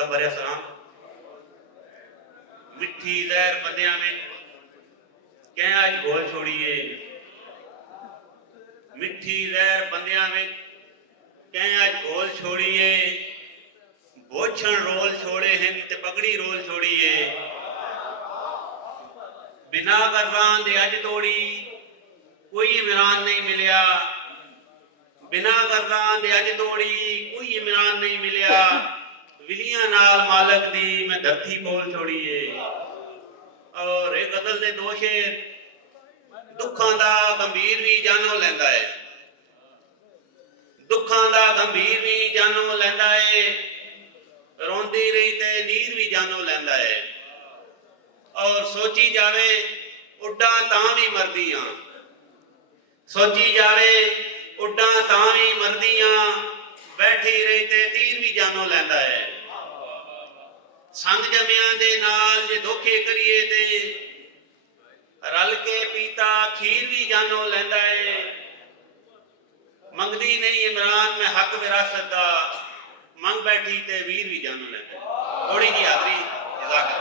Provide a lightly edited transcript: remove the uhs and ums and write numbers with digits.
अदब भरे सलाम। मिठी जहर बंदियां में कह आज घोल छोड़िए, मिठी जहर बंदियां में कह आज घोल छोड़िए, भोछण रोल छोड़े हैं ते पगड़ी रोल छोड़िए, बिना गर्दान दे अज तोड़ी कोई इमरान नहीं मिलिया, बिना गर्दान दे अज तोड़ी कोई इमरान नहीं मिलिया, विलियां नाल मालक दी मैं धरती बोल छोड़िए। और एक गजल दे दो शेर, दुखां दा गंभीर भी जानो लैंदा है, दुखां दा गंभीर भी जानो लैंदा है, रोंदी रही ते नीर भी जानो लैंदा है। और सोची जावे उड्डां तां भी मरदियां, सोची जावे उड्डां तां भी मरदियां, बैठी रही ते तीर भी जानो लैंदा है। संग जमियां दे नाल जे धोखे करिए ते रल के पीता खीर भी जानो लैंदा है। मंगदी नहीं इमरान में हक विरासत दा, मंग बैठी ते वीर भी जानो लैंदा है। थोड़ी जी हाजरी जज़ाक